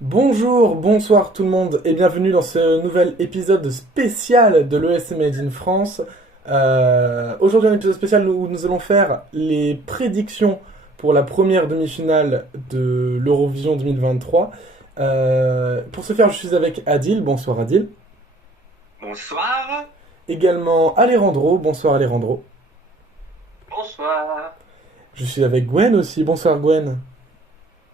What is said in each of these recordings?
Bonjour, bonsoir tout le monde et bienvenue dans ce nouvel épisode spécial de l'ESC Made in France. Aujourd'hui un épisode spécial où nous allons faire les prédictions pour la première demi-finale de l'Eurovision 2023. Pour ce faire je suis avec Adil, bonsoir Adil. Bonsoir. Également Alejandro, bonsoir Alejandro. Bonsoir. Je suis avec Gwen aussi, bonsoir Gwen.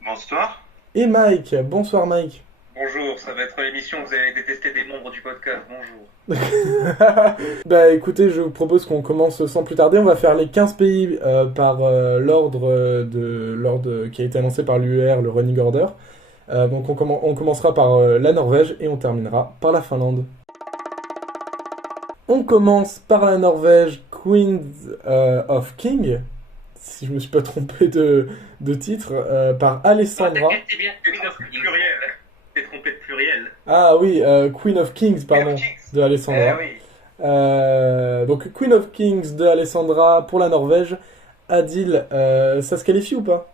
Bonsoir. Et Mike, bonsoir Mike. Bonjour, ça va être l'émission où vous allez détester des membres du podcast. Bonjour. Bah écoutez, je vous propose qu'on commence sans plus tarder. On va faire les 15 pays par l'ordre qui a été annoncé par l'UER, le running order. Donc on commencera par la Norvège et on terminera par la Finlande. On commence par la Norvège, Queens of King, si je me suis pas trompé de titre, par Alessandra. T'es bien, Pluriel. T'es trompé de pluriel. Ah oui, Queen of Kings, pardon, de Alessandra. oui. Donc Queen of Kings de Alessandra pour la Norvège. Adil, ça se qualifie ou pas?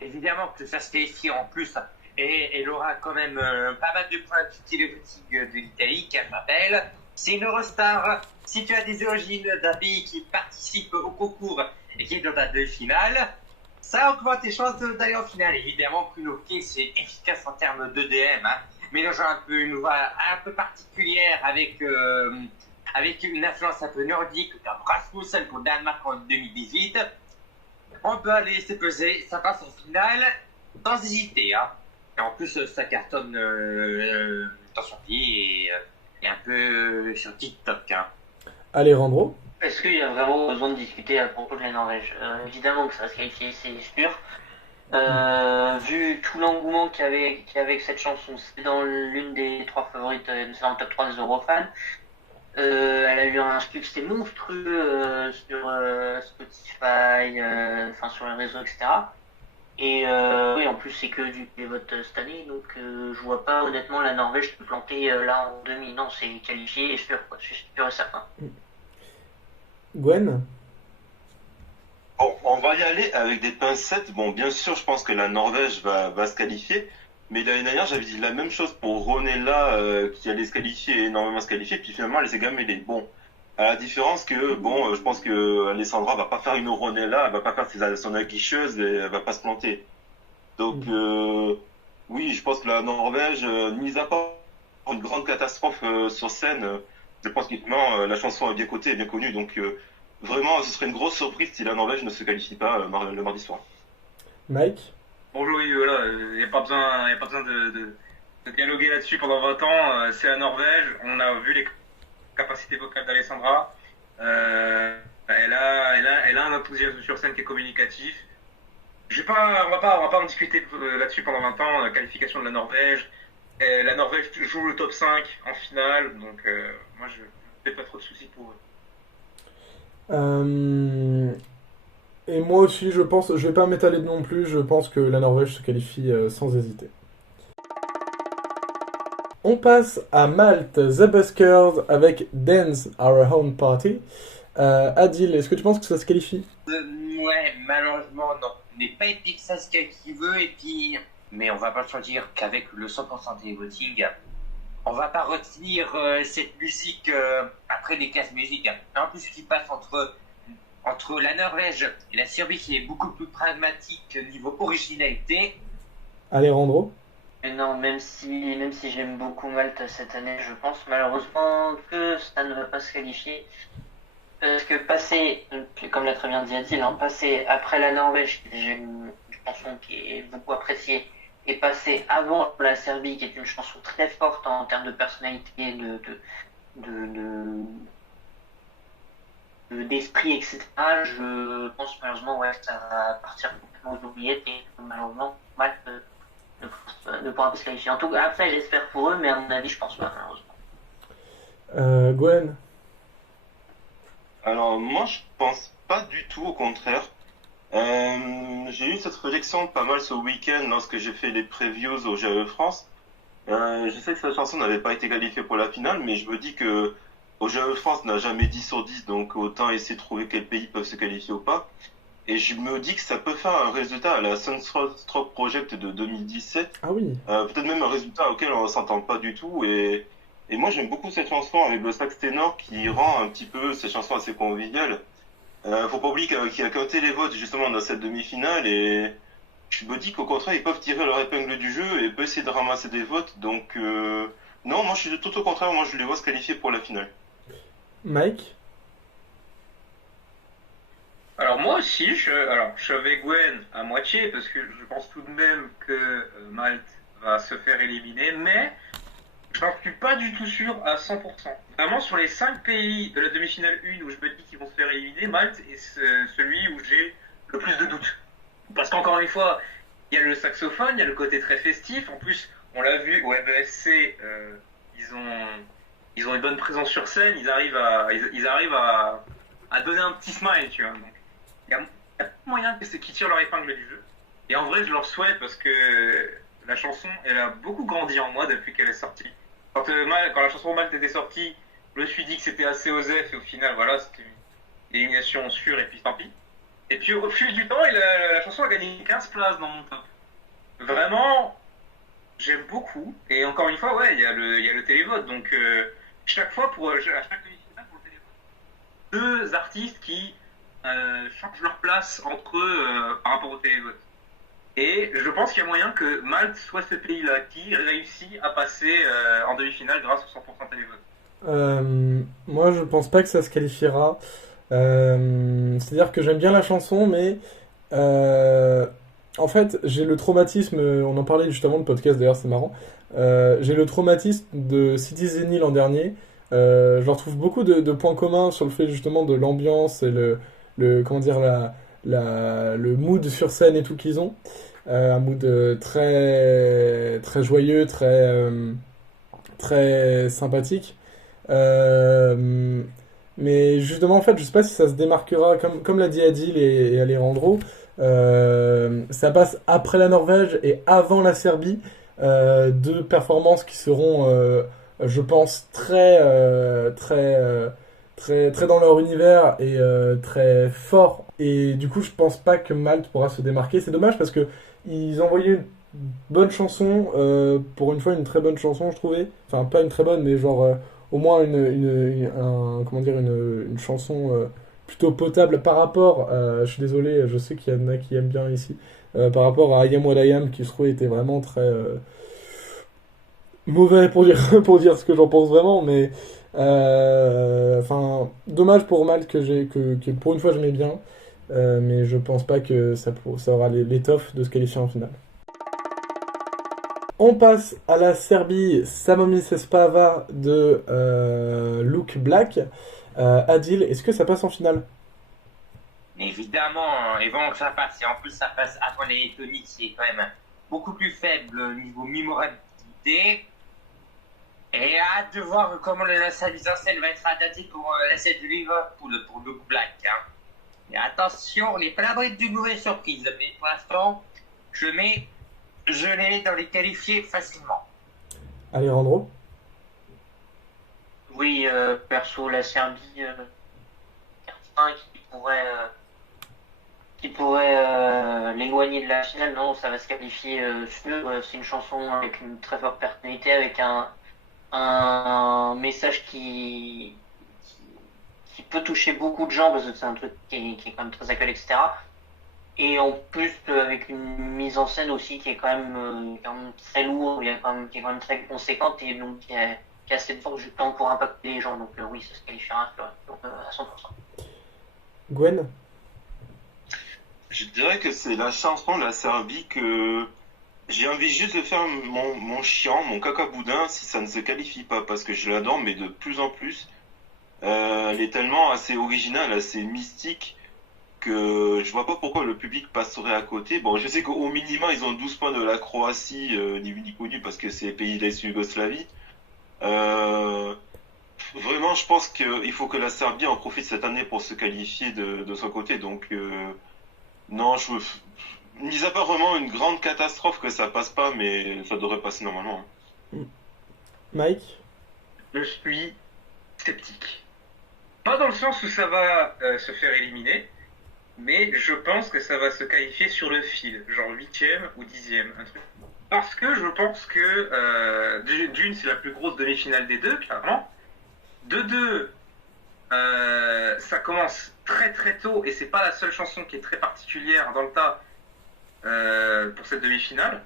Évidemment que ça se qualifie en plus. Et elle aura quand même pas mal de points de télévoting de l'Italie, qu'elle m'appelle. C'est une Eurostar. Si tu as des origines d'un pays qui participe au concours et qui est dans ta demi-finale, ça augmente tes chances d'aller en finale. Évidemment, Queen of Kings, c'est efficace en termes d'EDM, mélangeant un peu une voix un peu particulière avec une influence un peu nordique, comme Rasmussen pour Danemark en 2018. On peut aller se peser, ça passe en finale sans hésiter. Et en plus, ça cartonne dans son pays et un peu sur TikTok. Alejandro? Est-ce qu'il y a vraiment besoin de discuter à propos de la Norvège? Évidemment que ça va se qualifier, c'est sûr. Vu tout l'engouement qu'il y avait avec cette chanson, c'est dans l'une des trois favorites, c'est dans le top 3 des Eurofans. Elle a eu un succès monstrueux sur Spotify, sur les réseaux, etc. Et oui, en plus c'est que du vote cette année, donc je vois pas honnêtement la Norvège se planter là en demi. Non, c'est qualifié et sûr, quoi. Je suis sûr et certain. Gwen? Bon, on va y aller avec des pincettes. Bon, bien sûr, je pense que la Norvège va se qualifier. Mais l'année dernière, j'avais dit la même chose pour Ronella, qui allait se qualifier, énormément se qualifier. Puis finalement, elle s'est gamellée. Bon, à la différence que, je pense que Alessandra va pas faire une Ronella, elle va pas faire son aguicheuse et elle va pas se planter. Donc, oui, je pense que la Norvège, mis à part une grande catastrophe sur scène, je pense que la chanson est bien cotée et bien connue. Donc, vraiment, ce serait une grosse surprise si la Norvège ne se qualifie pas le mardi soir. Mike? Bonjour, oui, voilà, il n'y a pas besoin de dialoguer là-dessus pendant 20 ans. C'est la Norvège, on a vu les capacités vocales d'Alessandra. Elle a un enthousiasme sur scène qui est communicatif. On va pas en discuter là-dessus pendant 20 ans. Qualification de la Norvège. La Norvège joue le top 5 en finale, donc moi je fais pas trop de soucis pour eux. Et moi aussi, je pense, je vais pas m'étaler non plus, je pense que la Norvège se qualifie sans hésiter. On passe à Malte, The Buskers avec Dance Our Own Party. Adil, est-ce que tu penses que ça se qualifie? Ouais, malheureusement, non. N'est pas Epic Saskia qui veut, et puis... Mais on va pas se dire qu'avec le 100% des voting, on va pas retenir cette musique après les classes musiques. En plus, ce qui passe entre la Norvège et la Serbie, qui est beaucoup plus pragmatique niveau originalité. Alejandro? Non, même si j'aime beaucoup Malte cette année, je pense malheureusement que ça ne va pas se qualifier. Parce que passer, comme l'a très bien dit Adil, passer après la Norvège, qui est déjà une chanson qui est beaucoup appréciée, et passer avant la Serbie, qui est une chanson très forte en termes de personnalité, d'esprit, etc. Je pense malheureusement que ça va partir complètement aux oubliettes et malheureusement Malte ne pourra pas se qualifier. En tout cas, après j'espère pour eux, mais à mon avis je pense pas malheureusement. Gwen? Alors, moi, je pense pas du tout, au contraire. J'ai eu cette réflexion pas mal ce week-end lorsque j'ai fait les previews au GAE France. Je sais que cette chanson n'avait pas été qualifiée pour la finale, mais je me dis que au Jeux de France n'a jamais 10 sur 10, donc autant essayer de trouver quels pays peuvent se qualifier ou pas. Et je me dis que ça peut faire un résultat à la Sunstroke Project de 2017. Ah oui. Peut-être même un résultat auquel on ne s'entend pas du tout. Et moi, j'aime beaucoup cette chanson avec le sax ténor qui rend un petit peu cette chanson assez conviviale. Faut pas oublier qu'il y a qu'un télévote justement dans cette demi-finale. Et je me dis qu'au contraire, ils peuvent tirer leur épingle du jeu et peuvent essayer de ramasser des votes. Donc, non, moi, je suis tout au contraire. Moi, je les vois se qualifier pour la finale. Mike? Alors moi aussi, je suis avec Gwen à moitié parce que je pense tout de même que Malte va se faire éliminer, mais je n'en suis pas du tout sûr à 100%. Vraiment, sur les 5 pays de la demi-finale 1 où je me dis qu'ils vont se faire éliminer, Malte est celui où j'ai le plus de doutes. Parce qu'encore une fois, il y a le saxophone, il y a le côté très festif. En plus, on l'a vu au MESC, ils ont une bonne présence sur scène, ils arrivent à donner un petit smile, tu vois. Donc, il y a moyen qu'ils tirent leur épingle du jeu. Et en vrai, je leur souhaite parce que la chanson, elle a beaucoup grandi en moi depuis qu'elle est sortie. Quand la chanson Malte était sortie, je me suis dit que c'était assez osef et au final, voilà, c'était une élimination sûre et puis tant pis. Et puis au fil du temps, la chanson a gagné 15 places dans mon top. Vraiment, j'aime beaucoup. Et encore une fois, ouais, il y a le télévote. Donc chaque fois, à chaque demi-finale pour le télévote, 2 artistes qui changent leur place entre eux par rapport au télévote. Et je pense qu'il y a moyen que Malte soit ce pays-là qui réussit à passer en demi-finale grâce au 100% télévote. Moi, je pense pas que ça se qualifiera. C'est-à-dire que j'aime bien la chanson, mais en fait, j'ai le traumatisme. On en parlait juste avant le podcast, d'ailleurs, c'est marrant. J'ai le traumatisme de Citizen l'an dernier. Je leur trouve beaucoup de points communs sur le fait justement de l'ambiance et comment dire, le mood sur scène et tout qu'ils ont. Un mood très, très joyeux, très sympathique. Mais justement, en fait, je sais pas si ça se démarquera, comme l'a dit Adil et Alejandro, ça passe après la Norvège et avant la Serbie, 2 performances qui seront, je pense, très dans leur univers et très forts. Et du coup, je pense pas que Malte pourra se démarquer. C'est dommage parce que ils envoyaient une bonne chanson, pour une fois une très bonne chanson, je trouvais. Enfin, pas une très bonne, mais genre au moins une chanson plutôt potable par rapport. Je suis désolé, je sais qu'il y en a qui aiment bien ici. Par rapport à I Am What I Am, qui je trouvais était vraiment très mauvais pour dire ce que j'en pense vraiment, mais enfin, dommage pour Malte que pour une fois j'aimais bien, mais je pense pas que ça aura l'étoffe de se qualifier en finale. On passe à la Serbie, Samomis Espava de Luke Black. Adil, est-ce que ça passe en finale? Évidemment, et bon, ça passe. Et en plus, ça passe avant les Lettonie, qui est quand même beaucoup plus faible au niveau mémorabilité. Et hâte de voir comment sa mise en scène va être adaptée pour la scène de Liverpool, pour Luke Black. Hein. Et attention, on n'est pas à l'abri d'une nouvelle surprise. Mais pour l'instant, je les mets dans les qualifiés facilement. Alejandro? Oui, perso, la Serbie, certains qui pourrait l'éloigner de la finale, non, ça va se qualifier sûr. C'est une chanson avec une très forte personnalité, avec un message qui peut toucher beaucoup de gens parce que c'est un truc qui est quand même très actuel, etc. Et en plus avec une mise en scène aussi qui est quand même très lourde, qui est quand même très conséquente et donc qui a assez de force justement pour impacter les gens. Donc oui, ça se qualifiera à 100%. Gwen? Je dirais que c'est la chanson de la Serbie que j'ai envie juste de faire mon chiant, mon caca boudin si ça ne se qualifie pas, parce que je l'adore, mais de plus en plus. Elle est tellement assez originale, assez mystique, que je vois pas pourquoi le public passerait à côté. Bon, je sais qu'au minimum, ils ont 12 points de la Croatie, ni vu ni connu, parce que c'est les pays de l'ex-Yougoslavie. Vraiment, je pense qu'il faut que la Serbie en profite cette année pour se qualifier de son côté. Donc, non, mis à part vraiment une grande catastrophe que ça passe pas, mais ça devrait passer normalement. Mike? Je suis sceptique. Pas dans le sens où ça va se faire éliminer, mais je pense que ça va se qualifier sur le fil, genre 8e ou 10e, un truc. Parce que je pense que d'une, c'est la plus grosse demi-finale des deux, clairement. De deux, ça commence très très tôt et c'est pas la seule chanson qui est très particulière dans le tas pour cette demi-finale.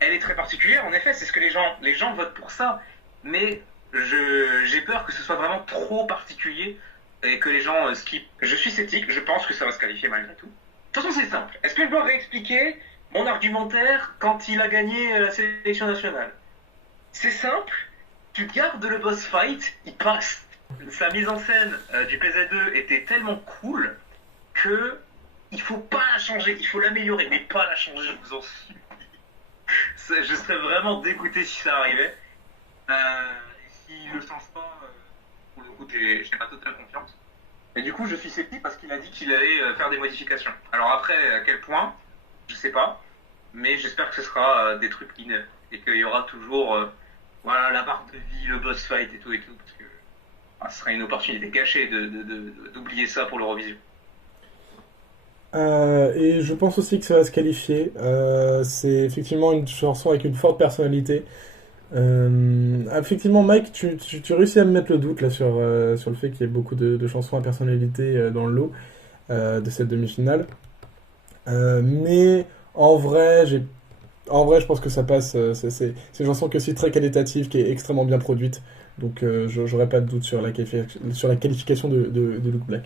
Elle est très particulière, en effet, c'est ce que les gens votent pour ça, mais j'ai peur que ce soit vraiment trop particulier et que les gens skippent. Je suis sceptique, je pense que ça va se qualifier malgré tout. De toute façon, c'est simple. Est-ce que je dois réexpliquer mon argumentaire quand il a gagné la sélection nationale? C'est simple, tu gardes le boss fight, il passe. Sa mise en scène du PZ2 était tellement cool que il faut pas la changer, il faut l'améliorer, mais pas la changer, je vous en supplie. Je serais vraiment dégoûté si ça arrivait. S'il ne change pas, pour le coup, j'ai pas totale confiance. Et du coup, je suis sceptique parce qu'il a dit qu'il allait faire des modifications. Alors après, à quel point, je sais pas. Mais j'espère que ce sera des trucs linéaires. Et qu'il y aura toujours voilà, la barre de vie, le boss fight et tout. Parce que ce serait une opportunité cachée d'oublier ça pour l'Eurovision. Et je pense aussi que ça va se qualifier. C'est effectivement une chanson avec une forte personnalité. Effectivement, Mike, tu réussis à me mettre le doute là sur le fait qu'il y ait beaucoup de chansons à personnalité dans le lot de cette demi-finale. Mais en vrai, je pense que ça passe. C'est une chanson qui est aussi très qualitative, qui est extrêmement bien produite. Donc, j'aurais pas de doute sur la qualification de Look Black.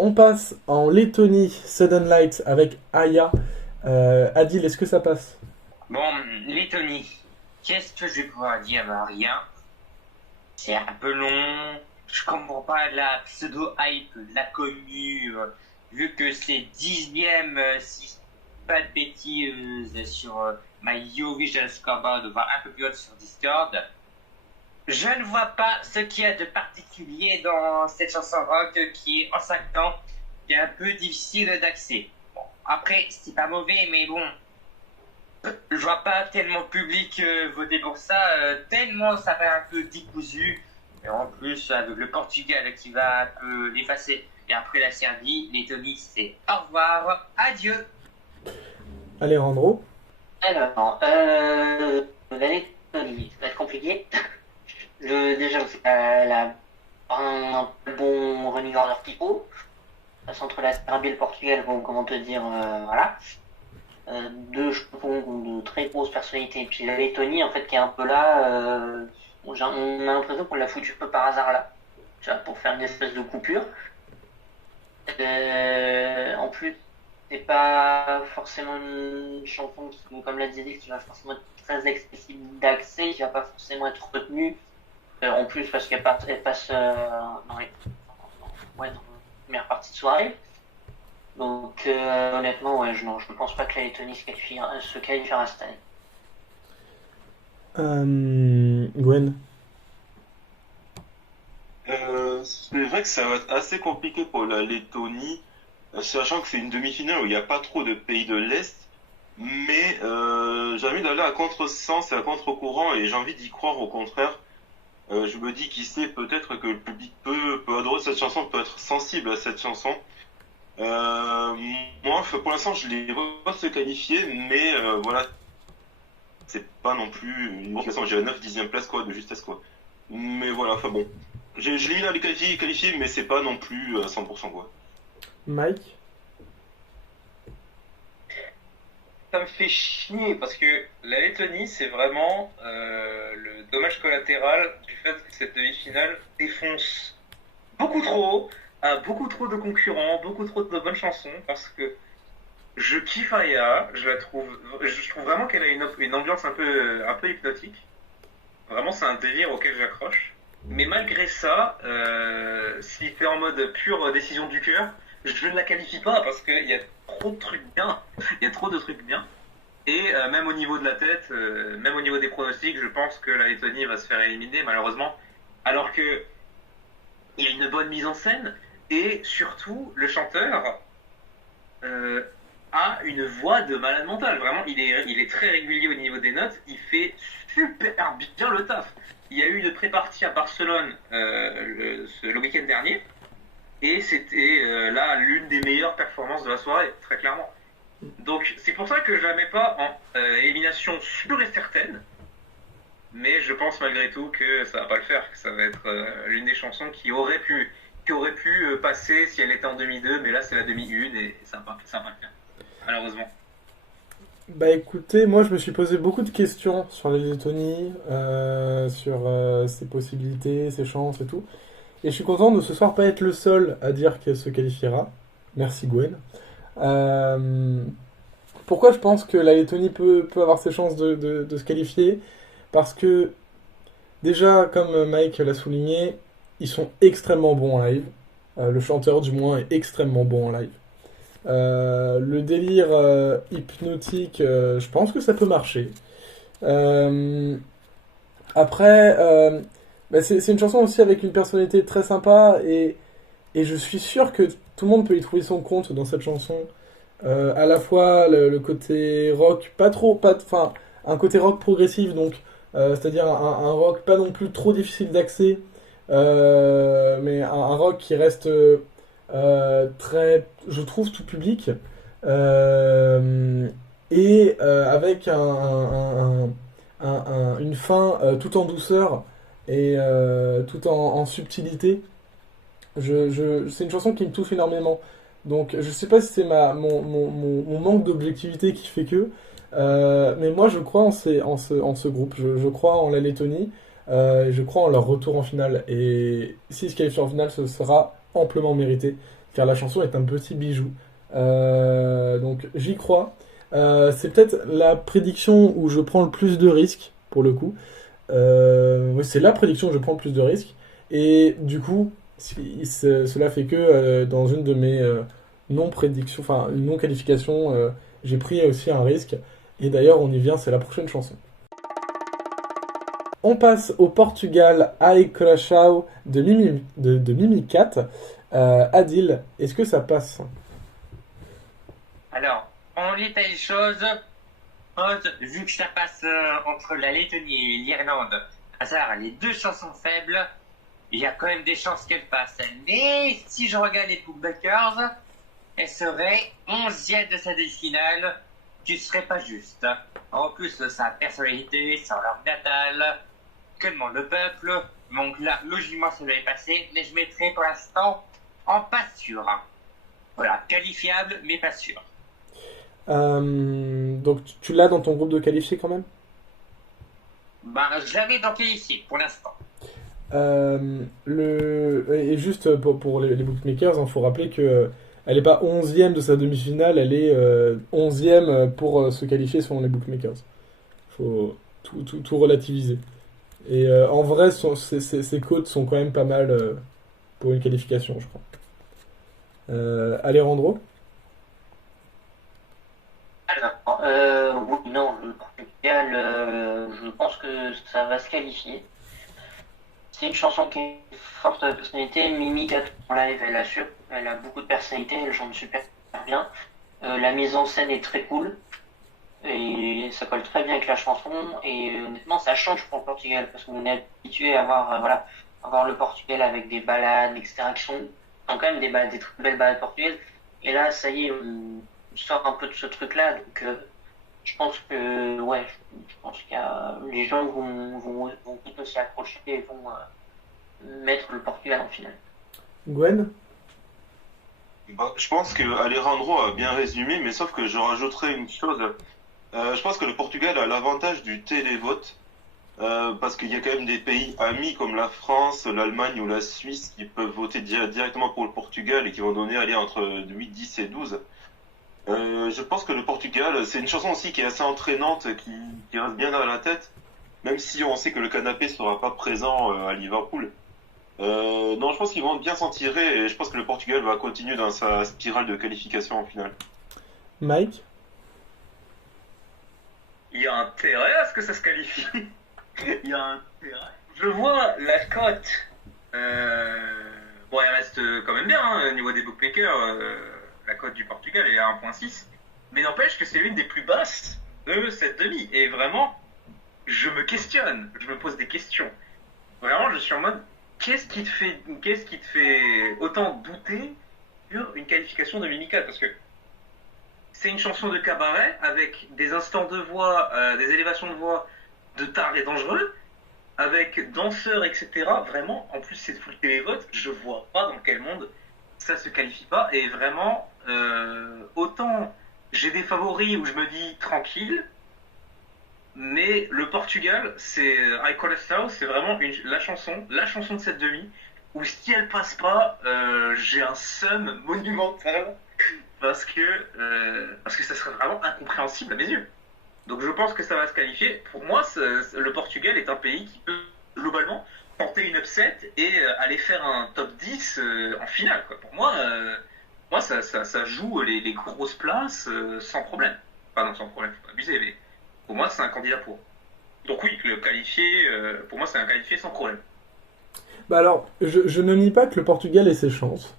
On passe en Lettonie, Sudden Light avec Aya. Adil, est-ce que ça passe? Bon, Lettonie, qu'est-ce que je vais pouvoir dire? Rien. C'est un peu long. Je comprends pas la pseudo-hype de la commu, vu que c'est 10e, si pas de bêtises, sur My Eurovision Scoreboard, voire un peu plus haut sur Discord. Je ne vois pas ce qu'il y a de particulier dans cette chanson rock qui est en 5 temps, qui est un peu difficile d'accès. Bon, après, c'est pas mauvais, mais bon, je vois pas tellement le public voter pour ça, tellement ça fait un peu décousu. Et en plus, avec le Portugal qui va un peu l'effacer, et après la Serbie, Lettonie, c'est au revoir, adieu. Alejandro. Alors, la Lettonie, ça va être compliqué. Déjà, elle a un bon running order qu'il faut. Entre la Serbie et le Portugal, bon, comment te dire, voilà. Deux de très grosses personnalités. Et puis la Lettonie, en fait, qui est un peu là, on a l'impression qu'on l'a foutu un peu par hasard là. Tu vois, pour faire une espèce de coupure. En plus, c'est pas forcément une chanson qui, comme l'a dit, qui va forcément être très accessible d'accès, qui va pas forcément être retenue. En plus, parce qu'elle passe dans la première partie de soirée. Donc, honnêtement, ouais, je ne pense pas que la Lettonie se qualifiera cette année. Gwen. C'est vrai que ça va être assez compliqué pour la Lettonie, sachant que c'est une demi-finale où il n'y a pas trop de pays de l'Est. Mais j'ai envie d'aller à contre-sens et à contre-courant, et j'ai envie d'y croire au contraire. Je me dis, qui sait, peut-être que le public peut adorer cette chanson, peut être sensible à cette chanson. Moi, pour l'instant, je les vois se qualifier, mais voilà, c'est pas non plus une grosse chanson. J'ai à 9/10e place quoi, de justesse quoi. Mais voilà, enfin bon. Je l'ai mis dans les qualifiés, mais c'est pas non plus 100% quoi. Mike. Ça me fait chier parce que la Lettonie, c'est vraiment le dommage collatéral du fait que cette demi-finale défonce beaucoup trop, a beaucoup trop de concurrents, beaucoup trop de bonnes chansons, parce que je kiffe Aya, je trouve vraiment qu'elle a une ambiance un peu hypnotique. Vraiment, c'est un délire auquel j'accroche. Mais malgré ça, s'il fait en mode pure décision du cœur, je ne la qualifie pas parce qu'il y a trop de trucs bien. Il y a trop de trucs bien. Et même au niveau de la tête, même au niveau des pronostics, je pense que la Lettonie va se faire éliminer malheureusement. Alors que il y a une bonne mise en scène et surtout le chanteur a une voix de malade mental. Vraiment, il est très régulier au niveau des notes. Il fait super bien le taf. il y a eu une pré-partie à Barcelone le week-end dernier, et c'était là l'une des meilleures performances de la soirée, très clairement. Donc c'est pour ça que je la mets pas en élimination sûre et certaine, mais je pense malgré tout que ça va pas le faire, que ça va être l'une des chansons qui aurait pu passer si elle était en demi-2, mais là c'est la demi-1 et ça va pas le faire, malheureusement. Bah écoutez, moi je me suis posé beaucoup de questions sur la Lettonie, sur ses possibilités, ses chances et tout. Et je suis content de ce soir pas être le seul à dire qu'elle se qualifiera. Merci Gwen. Euh, Pourquoi je pense que la Lettonie peut avoir ses chances de se qualifier? Parce que déjà, comme Mike l'a souligné, ils sont extrêmement bons en live. Le chanteur du moins est extrêmement bon en live. Le délire hypnotique, je pense que ça peut marcher. Euh, Après, bah, c'est une chanson aussi avec une personnalité très sympa et je suis sûr que tout le monde peut y trouver son compte dans cette chanson. À la fois le côté rock, pas trop, enfin, un côté rock progressif, donc c'est-à-dire un rock pas non plus trop difficile d'accès, mais un rock qui reste très, je trouve, tout public, avec une fin tout en douceur et tout en subtilité. C'est une chanson qui me touche énormément. Donc je sais pas si c'est mon manque d'objectivité qui fait que, mais moi je crois en ce groupe, je crois en la Lettonie, je crois en leur retour en finale. Et s'ils se qualifient en finale, ce sera amplement mérité, car la chanson est un petit bijou. Donc j'y crois. C'est peut-être la prédiction où je prends le plus de risques, pour le coup. Oui, c'est la prédiction où je prends le plus de risques. Et du coup, cela fait que dans une de mes non-prédictions, enfin une non-qualification, j'ai pris aussi un risque. Et d'ailleurs, on y vient, c'est la prochaine chanson. On passe au Portugal, Ai Coração de Mimi 4. Adil, est-ce que ça passe? Alors, on lit les choses. Vu que ça passe entre la Lettonie et l'Irlande, à savoir les deux chansons faibles, il y a quand même des chances qu'elle passe. Mais si je regarde les bookmakers, elle serait 11e de sa demi-finale. Tu serais pas juste. En plus, sa personnalité, son langue natale, que demande le peuple. Donc là, logiquement, ça devait passer. Mais je mettrais pour l'instant en pas sûr. Voilà, qualifiable, mais pas sûr. Donc tu l'as dans ton groupe de qualifiés quand même? Ben, jamais dans qualifié, pour l'instant. Et juste pour les bookmakers, il faut rappeler que elle n'est pas 11e de sa demi-finale, elle est 11e pour se qualifier selon les bookmakers. Il faut tout relativiser. Et en vrai, ses cotes sont quand même pas mal pour une qualification, je crois. Alejandro? Alors, oui, non, le Portugal, je pense que ça va se qualifier. C'est une chanson qui est forte de personnalité. Mimi en live, elle assure. Elle a beaucoup de personnalité, elle chante super bien. La mise en scène est très cool. Et ça colle très bien avec la chanson. Et honnêtement, ça change pour le Portugal. Parce qu'on est habitué à avoir le Portugal avec des ballades, etc. qui sont quand même des très belles ballades portugaises. Et là, ça y est, on sort un peu de ce truc-là. Donc, je pense que, ouais, je pense qu'il y a, les gens vont plutôt s'y accrocher et vont mettre le Portugal en finale. Gwen? Bah, je pense que Alejandro a bien résumé, mais sauf que je rajouterais une chose. Je pense que le Portugal a l'avantage du télévote, parce qu'il y a quand même des pays amis comme la France, l'Allemagne ou la Suisse qui peuvent voter directement pour le Portugal et qui vont donner aller entre 8, 10 et 12. Je pense que le Portugal, c'est une chanson aussi qui est assez entraînante, qui reste bien dans la tête, même si on sait que le canapé sera pas présent à Liverpool. Non, je pense qu'ils vont bien s'en tirer et je pense que le Portugal va continuer dans sa spirale de qualification en finale. Mike? Il y a intérêt à ce que ça se qualifie. Il y a intérêt. Je vois la cote. Bon, elle reste quand même bien hein, au niveau des bookmakers. La cote du Portugal est à 1,6. Mais n'empêche que c'est l'une des plus basses de cette demi. Et vraiment, je me questionne. Je me pose des questions. Vraiment, je suis en mode, qu'est-ce qui te fait autant douter sur une qualification de mini-4? Parce que c'est une chanson de cabaret avec des instants de voix, des élévations de voix de tard et dangereux, avec danseurs, etc. Vraiment, en plus c'est de full télévote, je vois pas dans quel monde ça se qualifie pas. Et vraiment, autant j'ai des favoris où je me dis tranquille, mais le Portugal, c'est I Call It South, c'est vraiment la chanson de cette demi, où si elle passe pas, j'ai un seum monumental parce que ça serait vraiment incompréhensible à mes yeux. Donc je pense que ça va se qualifier. Pour moi, le Portugal est un pays qui peut globalement tenter une upset et aller faire un top 10 en finale, quoi. Pour moi, ça joue les grosses places sans problème. Enfin non, sans problème, faut pas abuser, mais pour moi c'est un candidat pour. Donc oui, le qualifié, pour moi c'est un qualifié sans problème. Bah alors, je ne nie pas que le Portugal ait ses chances.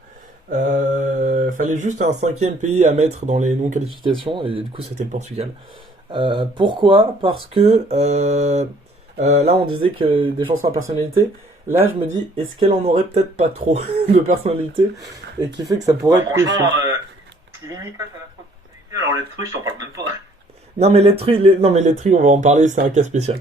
Fallait juste un 5e pays à mettre dans les non-qualifications, et du coup c'était le Portugal. Pourquoi? Parce que là on disait que des chansons à personnalité. Là je me dis, est-ce qu'elle en aurait peut-être pas trop de personnalité et qui fait que ça pourrait être péché. Si Mimika t'as la trop de personnalité, alors les trucs je t'en parle même pas. Non mais les trucs on va en parler, c'est un cas spécial.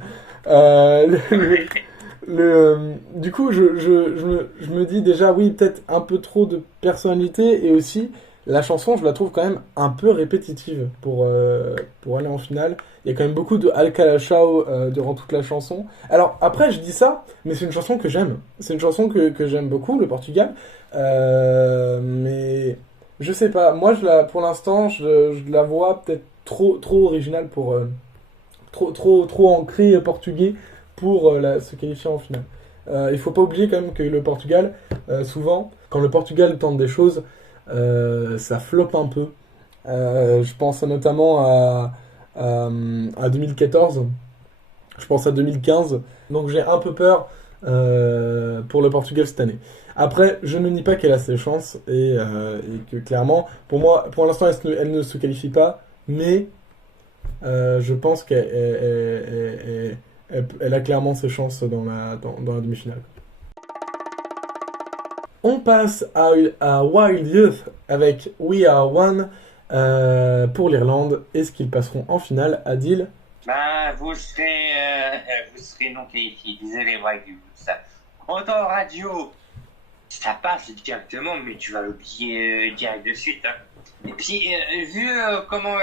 Du coup je me dis déjà oui peut-être un peu trop de personnalité et aussi la chanson je la trouve quand même un peu répétitive pour aller en finale. Il y a quand même beaucoup de Alcalachao durant toute la chanson. Alors après je dis ça, mais c'est une chanson que j'aime. C'est une chanson que j'aime beaucoup, le Portugal. Mais je sais pas, moi pour l'instant je la vois peut-être trop originale pour trop ancrée portugais pour se qualifier en finale. Il faut pas oublier quand même que le Portugal, souvent, quand le Portugal tente des choses, ça floppe un peu. Je pense notamment à 2014, je pense à 2015, donc j'ai un peu peur pour le Portugal cette année. Après, je ne nie pas qu'elle a ses chances et que clairement, pour moi, pour l'instant, elle ne se qualifie pas, mais je pense qu'elle a clairement ses chances dans la demi-finale. On passe à Wild Youth avec We Are One pour l'Irlande. Est-ce qu'ils passeront en finale, Adil? Bah, vous serez non qualifié. Désolé, Wild Youth. Autant radio, ça passe directement, mais tu vas l'oublier direct de suite. Hein. Et puis, vu comment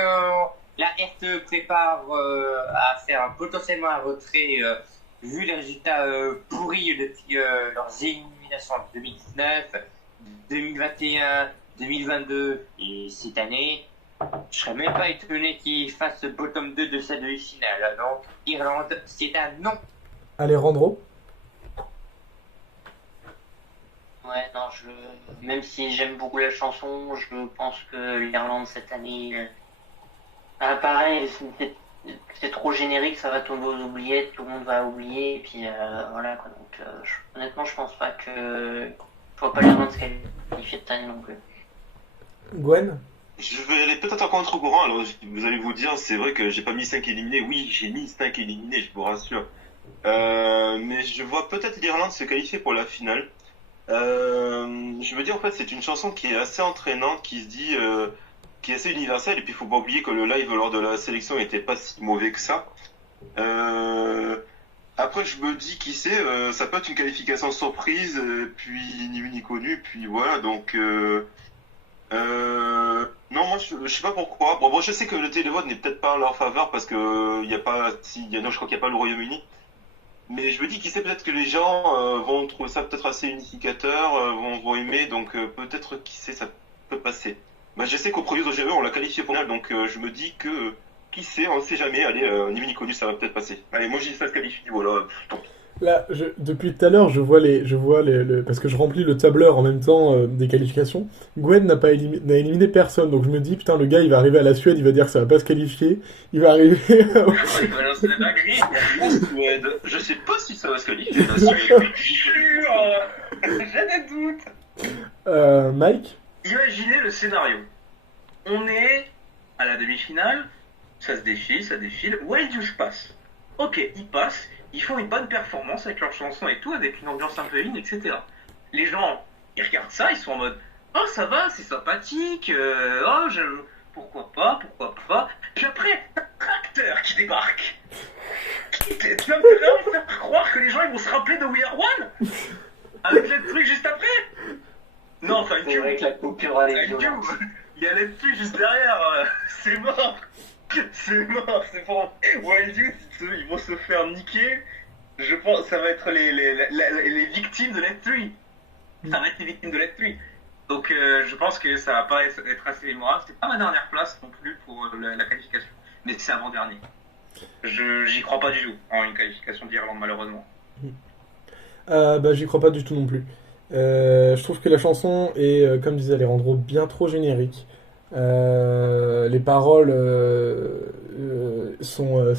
la RTE prépare à faire potentiellement un retrait, vu les résultats pourris depuis leurs éliminations en 2019, 2021, 2022 et cette année, je serais même pas étonné qu'ils fassent le bottom 2 de sa demi-finale. Donc, Irlande, c'est un non. Alejandro? Ouais, non, même si j'aime beaucoup la chanson, je pense que l'Irlande cette année, pareil, c'est trop générique, ça va tomber aux oubliettes, tout le monde va oublier, et puis voilà quoi. Donc honnêtement, je pense pas que. Je vois pas l'Irlande se qualifier de année non plus. Gwen? Je vais aller peut-être en contre-courant, alors vous allez vous dire, c'est vrai que j'ai pas mis 5 éliminés. Oui, j'ai mis 5 éliminés, je vous rassure. Mais je vois peut-être l'Irlande se qualifier pour la finale. Je me dis en fait c'est une chanson qui est assez entraînante, qui se dit qui est assez universelle, et puis il faut pas oublier que le live lors de la sélection était pas si mauvais que ça. Après je me dis qui sait, ça peut être une qualification surprise, puis ni vu ni connu, puis voilà donc non moi je sais pas pourquoi. Bon je sais que le télévote n'est peut-être pas en leur faveur parce que il y a pas non je crois qu'il y a pas le Royaume-Uni. Mais je me dis, qui sait, peut-être que les gens vont trouver ça peut-être assez unificateur, vont aimer, donc peut-être, qui sait, ça peut passer. Bah, je sais qu'au premier OGE, on l'a qualifié pour finale, donc je me dis que, qui sait, on ne sait jamais, allez, ni vu ni connu, ça va peut-être passer. Allez, moi, j'ai dit ça se qualifie, voilà, tant pis. Là, depuis tout à l'heure, je vois parce que je remplis le tableur en même temps des qualifications. Gwen n'a éliminé personne, donc je me dis, putain, le gars, il va arriver à la Suède, il va dire que ça va pas se qualifier, il va arriver... Il va lancer la dinguerie, la Suède. Je sais pas si ça va se qualifier, la Suède. J'ai des doutes. Mike? Imaginez le scénario. On est à la demi-finale, ça se défile, Wild Youth passe. Ok, il passe, ils font une bonne performance avec leurs chansons et tout, avec une ambiance un peu in, etc. Les gens, ils regardent ça, ils sont en mode oh ça va, c'est sympathique, pourquoi pas. Puis après, un acteur qui débarque. Tu vas me faire croire que les gens ils vont se rappeler de We Are One avec le truc juste après. Non, enfin, C'est vrai que la coupure elle est violente. il y a l'esprit juste derrière, c'est mort. C'est bon. Wild Youth, ils vont se faire niquer. Je pense que ça va être les victimes de Let3. Ça va être les victimes de Let3. Donc je pense que ça va pas être assez mémorable. C'était pas ma dernière place non plus pour la qualification. Mais c'est avant-dernier. J'y crois pas du tout en une qualification d'Irlande, malheureusement. J'y crois pas du tout non plus. Je trouve que la chanson est, comme disait Alejandro, bien trop générique. Les paroles sont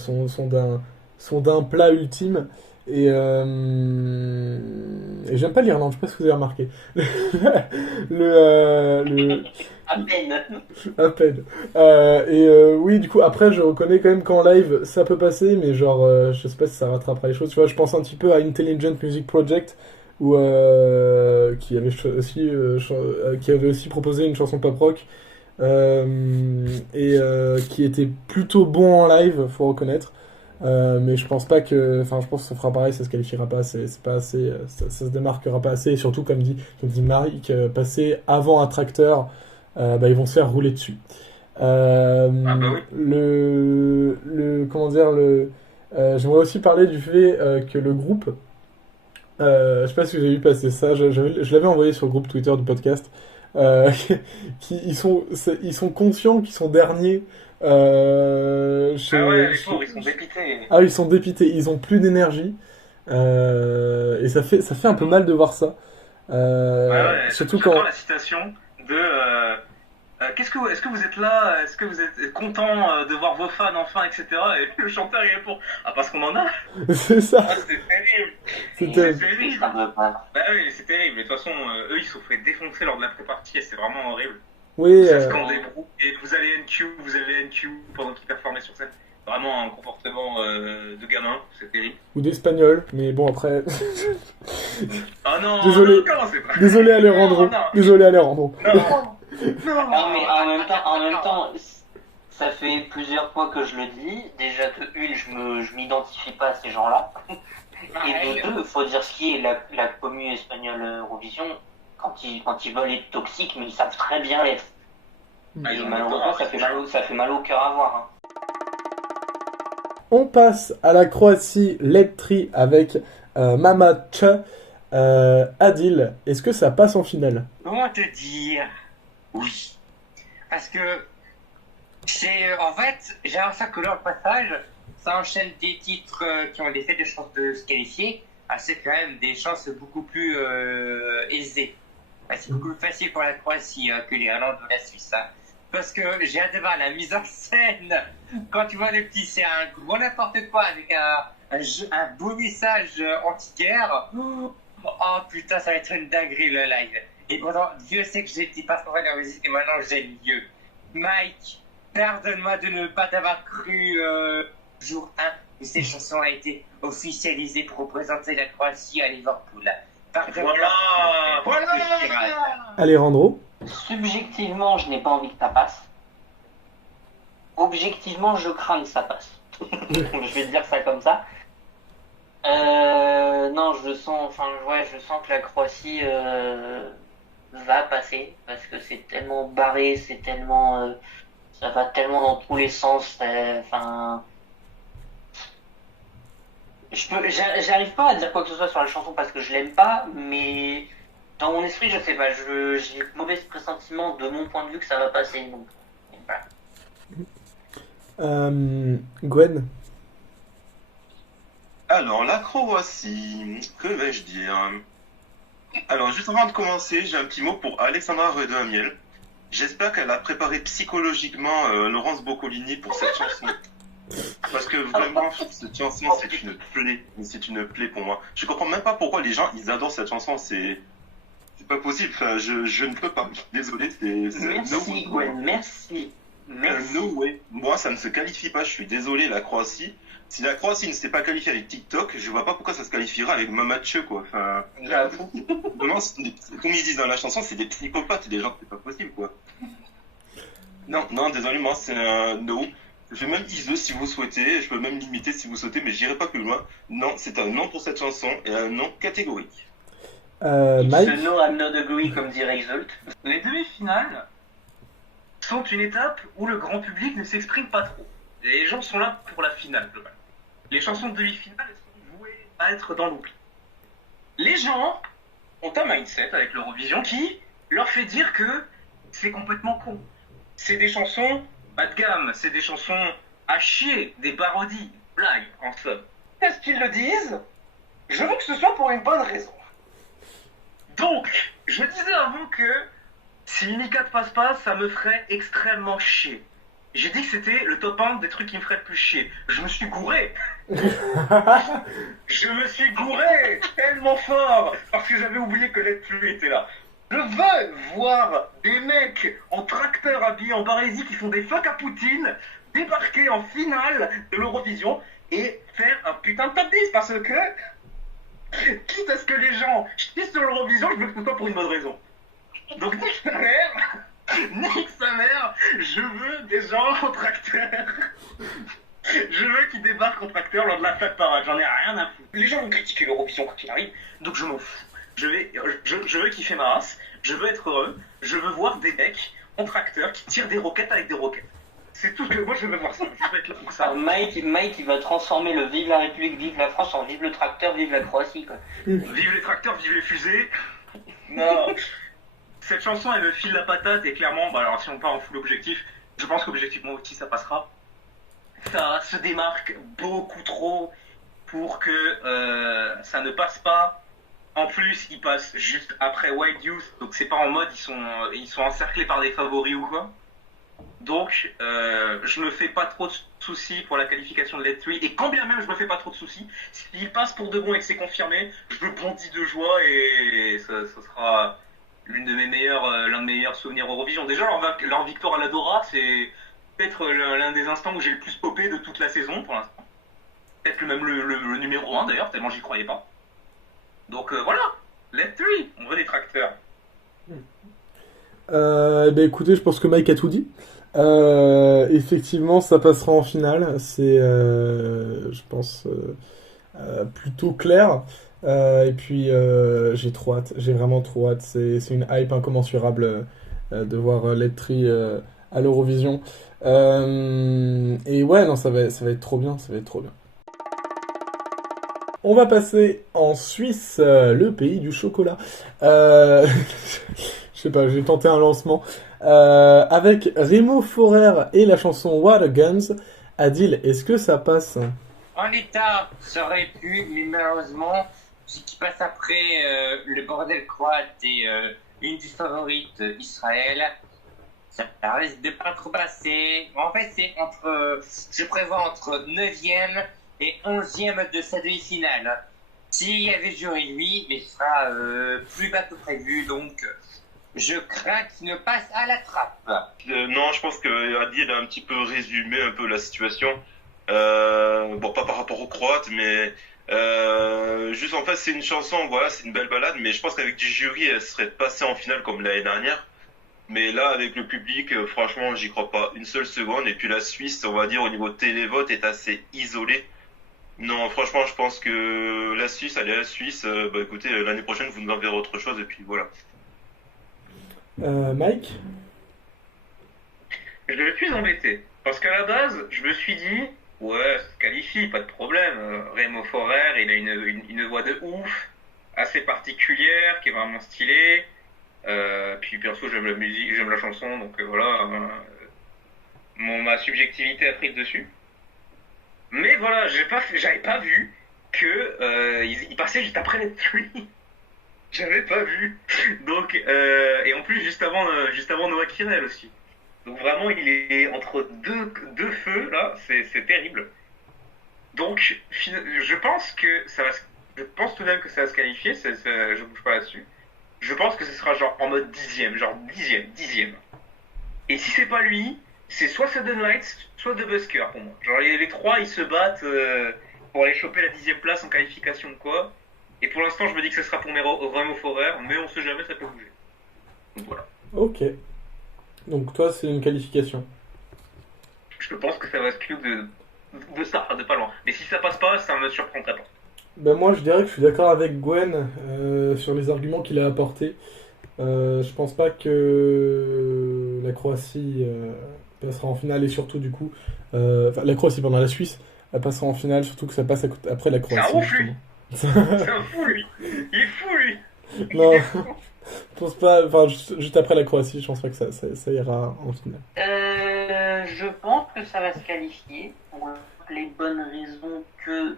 d'un plat ultime. Et j'aime pas l'Irlande, je sais pas si vous avez remarqué. À peine. Oui, du coup, après, je reconnais quand même qu'en live, ça peut passer, mais genre, je sais pas si ça rattrapera les choses. Tu vois, je pense un petit peu à Intelligent Music Project, où, qui avait aussi proposé une chanson pop rock, qui était plutôt bon en live, faut reconnaître. Mais je pense pas que, enfin, je pense que ça fera pareil, ça se qualifiera pas assez, c'est pas assez, ça se démarquera pas assez, et surtout comme dit Marie, passer avant un tracteur, ils vont se faire rouler dessus. Oui. Comment dire, j'aimerais aussi parler du fait que le groupe, je sais pas si vous avez vu passer ça, je l'avais envoyé sur le groupe Twitter du podcast, ils sont conscients qu'ils sont derniers. Les pauvres, ils sont dépités. Ah, ils sont dépités, ils ont plus d'énergie. Et ça fait un peu mal de voir ça. Surtout quand la citation de est-ce que vous êtes là, est-ce que vous êtes content de voir vos fans enfin, etc. Et puis le chanteur il répond parce qu'on en a. C'est ça. C'est terrible. C'est terrible. Oui, c'est terrible. De toute façon, eux ils se sont fait défoncer lors de la pré-partie et c'est vraiment horrible. Oui. Ça scandait beaucoup. Et vous allez NQ pendant qu'ils performaient sur scène. Vraiment un comportement de gamin, c'est terrible. Ou d'espagnol, mais bon après. Ah non. Désolé. Désolé Alejandro. Désolé Alejandro. Non, mais en même temps, ça fait plusieurs fois que je le dis. Déjà que je m'identifie pas à ces gens-là. Et de deux, faut dire ce qui est la commu espagnole Eurovision. Quand ils veulent être toxiques, mais ils savent très bien l'être. Et malheureusement, ça fait mal au cœur à voir. On passe à la Croatie Let3 avec Mama Cha. Adil, est-ce que ça passe en finale? Comment te dire? Oui. Parce que en fait, j'ai l'impression que leur passage, ça enchaîne des titres qui ont des chances de se qualifier. C'est quand même des chances beaucoup plus aisées. C'est beaucoup plus facile pour la Croatie que l'Irlande ou la Suisse. Parce que j'ai hâte de voir la mise en scène. Quand tu vois le petit, c'est un gros n'importe quoi avec un beau message anti-guerre. Oh putain, ça va être une dinguerie le live. Et pourtant, Dieu sait que j'ai dit pas pour la musique et maintenant j'aime mieux. Mike, pardonne-moi de ne pas t'avoir cru jour 1 où cette chanson a été officialisée pour représenter la Croatie à Liverpool. Voilà. Alejandro? Subjectivement, je n'ai pas envie que ça passe. Objectivement, je crains que ça passe. Je vais te dire ça comme ça. Non, je sens que la Croatie va passer parce que c'est tellement barré, c'est tellement, ça va tellement dans tous les sens. J'arrive pas à dire quoi que ce soit sur la chanson parce que je l'aime pas, mais dans mon esprit, je sais pas, j'ai mauvais pressentiment de mon point de vue que ça va passer. Donc, voilà. Gwen? Alors, la Croatie, que vais-je dire? Alors, juste avant de commencer, j'ai un petit mot pour Alexandra Redemiel. J'espère qu'elle a préparé psychologiquement Laurence Boccolini pour cette chanson. Parce que vraiment, cette chanson, c'est une plaie. C'est une plaie pour moi. Je comprends même pas pourquoi les gens, ils adorent cette chanson. C'est pas possible. Enfin, je ne peux pas. Désolé, Merci, Gwen. Merci. No way. Moi, ça ne se qualifie pas. Je suis désolé, la Croatie. Si la Croatie ne s'était pas qualifiée avec TikTok, je vois pas pourquoi ça se qualifiera avec Mamatcheux, quoi. Enfin, J'avoue. vraiment, comme ils disent dans la chanson, c'est des psychopathes, des gens, c'est pas possible, quoi. Non, non, désolé, moi, c'est un no. Je fais même ISO si vous souhaitez, je peux même limiter si vous souhaitez, mais j'irai pas plus loin. Non, c'est un non pour cette chanson et un non catégorique. Mike. Ce no I'm not agree, comme dirait Exult. Les demi-finales sont une étape où le grand public ne s'exprime pas trop. Les gens sont là pour la finale, globalement. Les chansons de demi-finale sont vouées à être dans l'oubli. Les gens ont un mindset avec l'Eurovision qui leur fait dire que c'est complètement con. C'est des chansons bas de gamme, c'est des chansons à chier, des parodies, blagues, en somme. Est-ce qu'ils le disent? Je veux que ce soit pour une bonne raison. Donc, je disais avant que si Mika ne passe pas, ça me ferait extrêmement chier. J'ai dit que c'était le top 1 des trucs qui me feraient le plus chier. Je me suis gouré. Je me suis gouré tellement fort parce que j'avais oublié que Let Play était là. Je veux voir des mecs en tracteur habillés en barésie qui font des fuck à Poutine débarquer en finale de l'Eurovision et faire un putain de top 10 parce que quitte à ce que les gens chient sur l'Eurovision, je veux que ce soit pour une bonne raison. Donc nique sa mère, nique sa mère, je veux des gens en tracteur. Je veux qu'ils débarquent en tracteur lors de la fête parade, j'en ai rien à foutre. Les gens vont critiquer l'Eurovision quand il arrive, donc je m'en fous. Je veux kiffer ma race, je veux être heureux, je veux voir des mecs en tracteur qui tirent des roquettes avec des roquettes. C'est tout ce que moi je veux voir ça, je veux être là pour ça. Alors Mike, il va transformer le Vive la République, Vive la France en Vive le tracteur, Vive la Croatie, quoi. Vive les tracteurs, vive les fusées. Non. Cette chanson, elle me file la patate et clairement, bah alors si on part en full objectif, je pense qu'objectivement aussi ça passera. Ça se démarque beaucoup trop pour que ça ne passe pas. En plus, ils passent juste après Wild Youth, donc c'est pas en mode ils sont encerclés par des favoris ou quoi. Donc, je me fais pas trop de soucis pour la qualification de Let 3, et quand bien même je me fais pas trop de soucis, s'il passe pour de bon et que c'est confirmé, je bondis de joie et ça sera l'un de mes meilleurs souvenirs Eurovision. Déjà, leur victoire à l'Adora, c'est peut-être l'un des instants où j'ai le plus popé de toute la saison pour l'instant. Peut-être même le numéro 1 d'ailleurs, tellement j'y croyais pas. Donc voilà, Let 3, on veut des tracteurs. Écoutez, je pense que Mike a tout dit. Effectivement, ça passera en finale. C'est, je pense, plutôt clair. Et puis, j'ai trop hâte. J'ai vraiment trop hâte. C'est une hype incommensurable de voir Let 3 à l'Eurovision. Et ouais, non, ça va être trop bien. Ça va être trop bien. On va passer en Suisse, le pays du chocolat. Je sais pas, j'ai tenté un lancement. Avec Remo Forer et la chanson Water Guns. Adil, est-ce que ça passe? En l'état, ça aurait pu, mais malheureusement, ce qui passe après le bordel croate et une des favorites, Israël, ça risque de pas trop passer. En fait, je prévois entre 9e et 11e de sa demi-finale. S'il y avait jury lui, mais ce sera plus bas que prévu, donc je crains qu'il ne passe à la trappe. Non, je pense que Adil a un petit peu résumé un peu la situation. Bon, pas par rapport aux Croates, mais juste en fait, c'est une chanson, voilà, c'est une belle balade, mais je pense qu'avec du jury, elle serait passée en finale comme l'année dernière. Mais là, avec le public, franchement, j'y crois pas une seule seconde. Et puis la Suisse, on va dire, au niveau télévote, est assez isolée. Non, franchement, je pense que la Suisse, allez, la Suisse, bah écoutez, l'année prochaine, vous nous enverrez autre chose, et puis voilà. Mike? Je suis embêté. Parce qu'à la base, je me suis dit, ouais, ça se qualifie, pas de problème. Remo Forer, il a une voix de ouf, assez particulière, qui est vraiment stylée. Puis perso, j'aime la musique, j'aime la chanson, donc voilà. Ma subjectivité a pris le dessus. Mais voilà, j'avais pas vu que il passait juste après les Three. J'avais pas vu. Donc et en plus juste avant Noah Kirel aussi. Donc vraiment il est entre deux feux là, c'est terrible. Donc je pense tout de même que ça va se qualifier, je bouge pas là-dessus. Je pense que ce sera genre en mode dixième. Et si c'est pas lui, c'est soit Sudden Lights, soit The Busker pour moi. Genre les trois, ils se battent pour aller choper la 10e place en qualification de quoi. Et pour l'instant, je me dis que ce sera pour Remo Forer, mais on sait jamais, ça peut bouger. Donc voilà. Ok. Donc toi, c'est une qualification. Je pense que ça va se clou de ça, de pas loin. Mais si ça passe pas, ça me surprendrait pas. Ben moi, je dirais que je suis d'accord avec Gwen sur les arguments qu'il a apportés. Je pense pas que la Croatie passera en finale et surtout du coup, enfin, la Croatie pendant la Suisse, elle passera en finale, surtout que ça passe après la Croatie. C'est un ouf, lui. justement. C'est un fou, lui. Il est fou, lui. Non, je pense pas. Enfin, juste après la Croatie, je pense pas que ça ira en finale. Je pense que ça va se qualifier pour les bonnes raisons que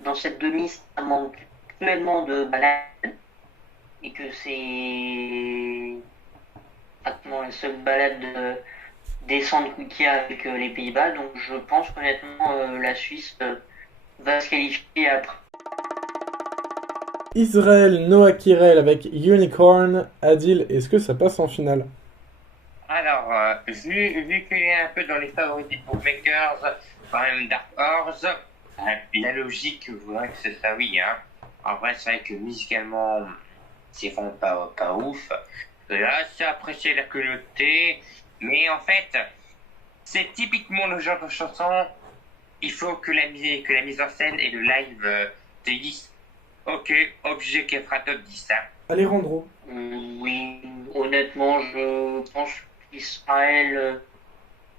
dans cette demi, ça manque cruellement de balades et que c'est pratiquement la seule balade descente qu'il y a avec les Pays-Bas. Donc je pense qu'honnêtement, la Suisse va se qualifier après. Israël, Noah Kirel avec Unicorn. Adil, est-ce que ça passe en finale? Alors, vu qu'il est un peu dans les favoris des bookmakers, quand même Dark Horse, la logique voudrait que c'est ça, oui. Hein. En vrai, c'est vrai que musicalement, c'est vraiment pas ouf. Là, c'est apprécié la communauté, mais en fait, c'est typiquement le genre de chanson. Il faut que la mise en scène et le live te disent ok, objet qui fera top 10. Hein. Alejandro. Oui, honnêtement, je pense qu'Israël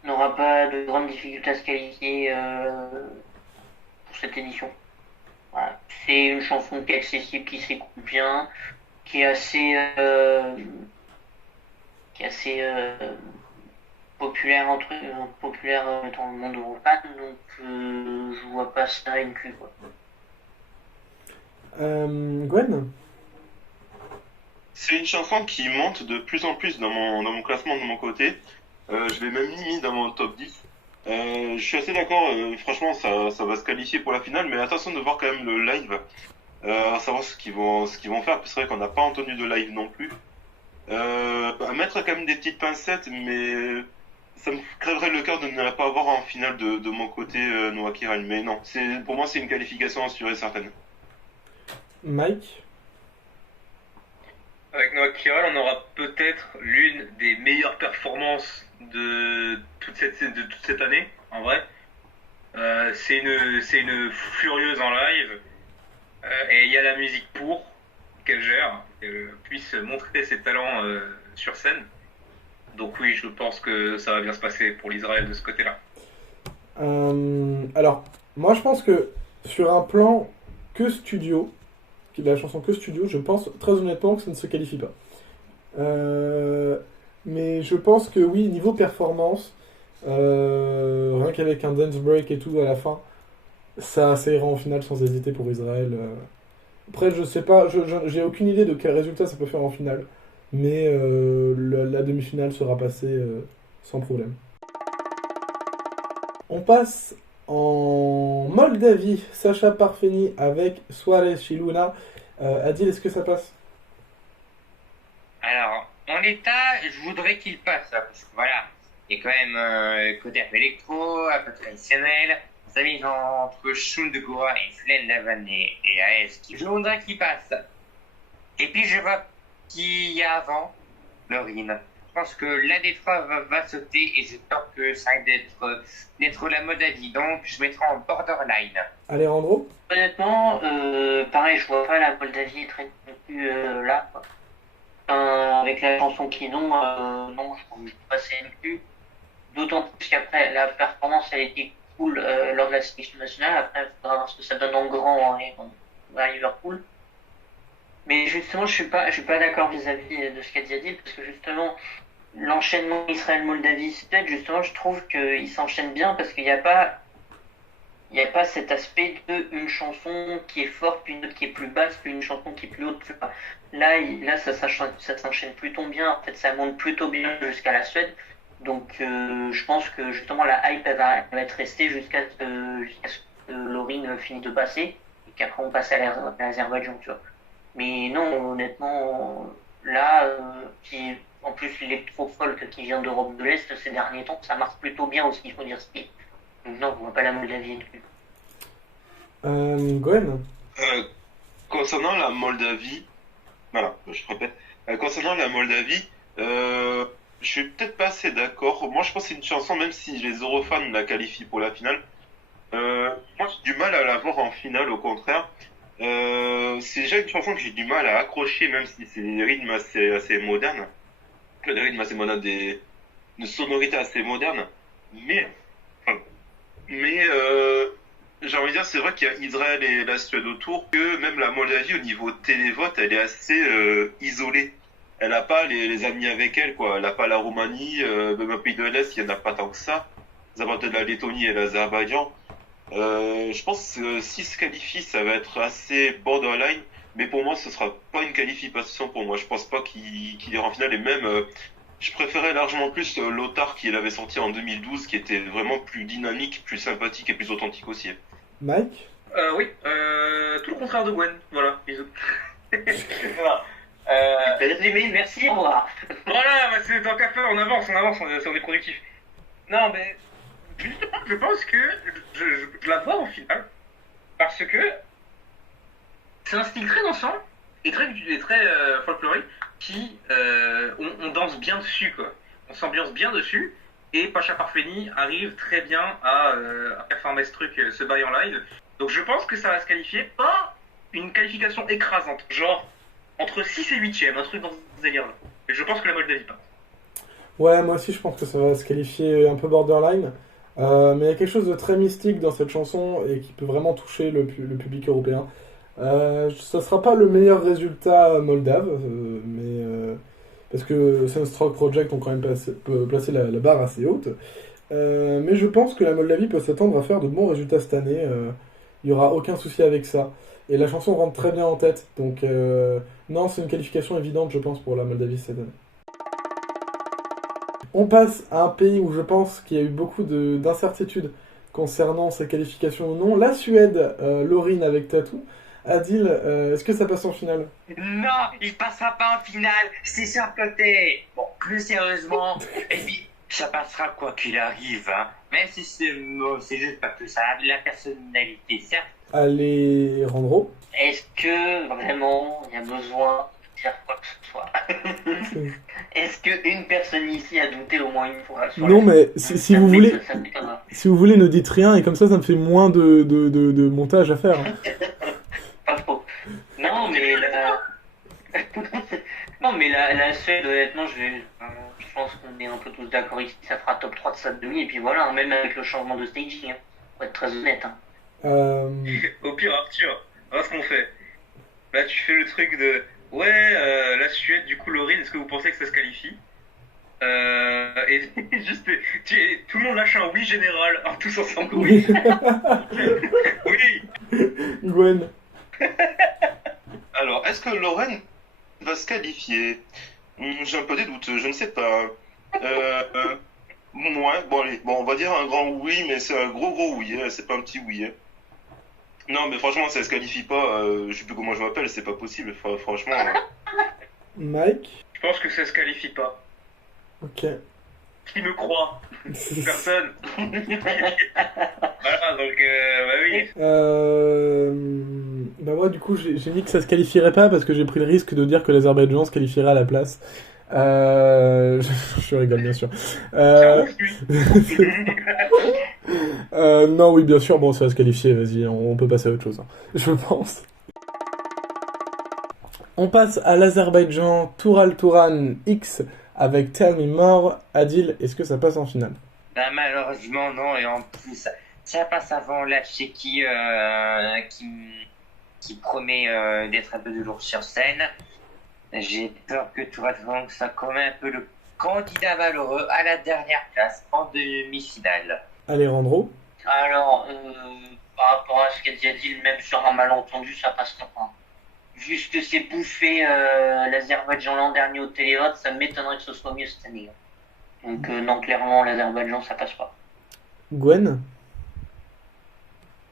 n'aura pas de grandes difficultés à se qualifier pour cette édition. Voilà. C'est une chanson qui est accessible, qui s'écoute bien, qui est assez populaire populaire dans le monde européen, donc je vois pas ça inclus, quoi. Gwen. C'est une chanson qui monte de plus en plus dans mon classement de mon côté. Je l'ai même mis dans mon top 10. Je suis assez d'accord, franchement ça va se qualifier pour la finale, mais attention de voir quand même le live, à savoir ce qu'ils vont faire, parce que c'est vrai qu'on n'a pas entendu de live non plus. À mettre quand même des petites pincettes, mais ça me crèverait le cœur de ne pas avoir en finale de mon côté Noah Kirel, mais non, pour moi c'est une qualification assurée certaine. Mike. Avec Noah Kirel, on aura peut-être l'une des meilleures performances de toute cette année, en vrai. C'est une furieuse en live, et il y a la musique pour qu'elle gère, qu'elle puisse montrer ses talents sur scène. Donc oui, je pense que ça va bien se passer pour l'Israël de ce côté-là. Alors, moi je pense que sur un plan que studio, la chanson que studio, je pense très honnêtement que ça ne se qualifie pas. Mais je pense que oui, niveau performance, rien qu'avec un dance break et tout à la fin, ça ira en finale sans hésiter pour Israël. Après, je sais pas, j'ai aucune idée de quel résultat ça peut faire en finale, mais la demi-finale sera passée sans problème. On passe en Moldavie, Sacha Parfeni avec Suarez Chiluna. Adil, est-ce que ça passe? Alors, en l'état, je voudrais qu'il passe, hein, parce que voilà, il y a quand même côté un peu électro, un peu traditionnel. Ça mis entre Shun de Goa et Flen Lavan et AS. Je voudrais qu'il passe. Et puis je vois qu'il y a avant, Laurine. Je pense que l'un des trois va sauter et j'ai peur que ça aille d'être la Moldavie. Donc je mettrai en borderline. Alejandro? Honnêtement, pareil, je vois pas la Moldavie être plus là, quoi. Avec la chanson qui non, je pense pas c'est inclus. D'autant plus qu'après la performance elle était cool lors de la sélection nationale. Après, il faudra voir ce que ça donne en grand à Liverpool. Mais justement, je suis pas d'accord vis-à-vis de ce qu'a dit Adil, parce que justement, l'enchaînement Israël-Moldavie-Suède, justement, je trouve qu'il s'enchaîne bien parce qu'il n'y a pas cet aspect de une chanson qui est forte, puis une autre qui est plus basse, puis une chanson qui est plus haute, plus bas. Là, ça s'enchaîne plutôt bien. En fait, ça monte plutôt bien jusqu'à la Suède. Donc, je pense que justement la hype elle va être restée jusqu'à ce que Laurine finisse de passer et qu'après on passe à l'Azerbaïdjan, tu vois. Mais non, honnêtement, là, en plus l'électro-folk qui vient d'Europe de l'Est ces derniers temps, ça marche plutôt bien aussi, il faut dire ce qui est. Donc non, on voit pas la Moldavie inclus. Gwen? Concernant la Moldavie, voilà, je répète. Concernant la Moldavie, je suis peut-être pas assez d'accord. Moi, je pense que c'est une chanson, même si les Eurofans la qualifient pour la finale. Moi, j'ai du mal à la voir en finale, au contraire. C'est déjà une chanson que j'ai du mal à accrocher, même si c'est des rythmes assez modernes. Des rythmes assez modernes, des sonorités assez modernes. Mais, j'ai envie de dire, c'est vrai qu'il y a Israël et la Suède autour, que même la Moldavie, au niveau télévote, elle est assez isolée. Elle n'a pas les amis avec elle, quoi. Elle n'a pas la Roumanie, même au pays de l'Est, il n'y en a pas tant que ça. Vous avez peut-être la Lettonie et l'Azerbaïdjan. Je pense que s'ils se qualifient, ça va être assez borderline. Mais pour moi, ce sera pas une qualification pour moi. Je pense pas qu'il ira en finale. Et même, je préférais largement plus Lothar qui l'avait sorti en 2012, qui était vraiment plus dynamique, plus sympathique et plus authentique aussi. Mike? Oui, tout le contraire de Gwen. Voilà, bisous. Voilà. Résumé, merci, au revoir. Voilà, bah c'est tant qu'à faire, on avance, on est productif. Non, mais justement, je pense que je la vois en finale parce que c'est un style très dansant et très folklorique qui on danse bien dessus, quoi. On s'ambiance bien dessus et Pacha Parfeni arrive très bien à performer ce truc, ce bail en live. Donc je pense que ça va se qualifier, pas une qualification écrasante, genre entre 6 et 8ème, un truc dans ce délire-là. Et je pense que la Moldavie passe. Ouais, moi aussi je pense que ça va se qualifier un peu borderline. Mais il y a quelque chose de très mystique dans cette chanson et qui peut vraiment toucher le public européen. Ça sera pas le meilleur résultat moldave, parce que Sunstroke Project ont quand même placé la barre assez haute. Mais je pense que la Moldavie peut s'attendre à faire de bons résultats cette année. Il y aura aucun souci avec ça. Et la chanson rentre très bien en tête. Donc non, c'est une qualification évidente, je pense, pour la Moldavie cette année. On passe à un pays où je pense qu'il y a eu beaucoup d'incertitudes concernant sa qualification ou non. La Suède, Laurine avec Tatou. Adil, est-ce que ça passe en finale? Non, il passera pas en finale, c'est surcoté. Bon, plus sérieusement, et puis ça passera quoi qu'il arrive, hein. Même si c'est juste pas que ça a de la personnalité, certes. Allez, Randro. Est-ce que vraiment il y a besoin de dire quoi que ce soit? Est-ce qu'une personne ici a douté au moins une fois sur Non, mais si vous voulez, ça m'étonnera. si vous voulez, ne dites rien et comme ça me fait moins de montage à faire. Hein. Pas faux. Non, mais non, mais la Suède, honnêtement, je pense qu'on est un peu tous d'accord ici. Ça fera top 3 de sa demi, et puis voilà, hein, même avec le changement de staging, hein, pour être très honnête. Hein. Au pire, Arthur, voilà ce qu'on fait. Là, tu fais le truc de ouais, la Suède, du coup, Laurine, est-ce que vous pensez que ça se qualifie? Et juste, tout le monde lâche un oui général, alors tous ensemble, oui. Oui. Gwen. Alors, est-ce que Lorraine va se qualifier? J'ai un peu des doutes, je ne sais pas. Ouais, bon allez, bon, on va dire un grand oui, mais c'est un gros oui, hein, c'est pas un petit oui. Hein. Non, mais franchement, ça se qualifie pas, je sais plus comment je m'appelle, c'est pas possible, franchement. Mike. Je pense que ça se qualifie pas. Ok. Qui me croit? Personne. Voilà, donc, bah oui. Bah moi du coup j'ai dit que ça se qualifierait pas parce que j'ai pris le risque de dire que l'Azerbaïdjan se qualifierait à la place. Je rigole bien sûr. Non oui bien sûr bon ça va se qualifier, vas-y on peut passer à autre chose hein, je pense. On passe à l'Azerbaïdjan Toural Touran X avec Tell Me More. Adil, est-ce que ça passe en finale? Ben, malheureusement non, et en plus ça passe avant la Tchéquie qui promet d'être un peu de lourd sur scène. J'ai peur que Touran soit quand même un peu le candidat malheureux à la dernière place en demi-finale. Allez Randro. Alors, par rapport à ce qu'a dit Adil, même sur un malentendu, ça passera pas. Vu ce que c'est bouffé l'Azerbaïdjan l'an dernier au télévote, ça m'étonnerait que ce soit mieux cette année. Donc non, clairement, l'Azerbaïdjan, ça passe pas. Gwen.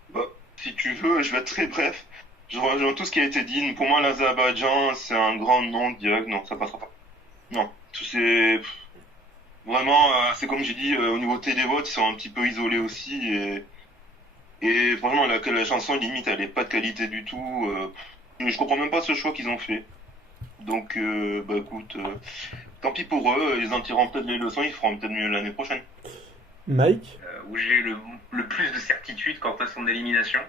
Bah, si tu veux, je vais être très bref. Je rejoins tout ce qui a été dit. Pour moi, l'Azerbaïdjan, c'est un grand non direct. Non, ça passera pas. Non, c'est vraiment, c'est comme j'ai dit, au niveau télévote, ils sont un petit peu isolés aussi. Et franchement, la chanson, limite, elle est pas de qualité du tout. Je comprends même pas ce choix qu'ils ont fait. Donc, bah écoute, tant pis pour eux. Ils en tireront peut-être les leçons. Ils feront peut-être mieux l'année prochaine. Mike? Où j'ai le plus de certitude quant à son élimination.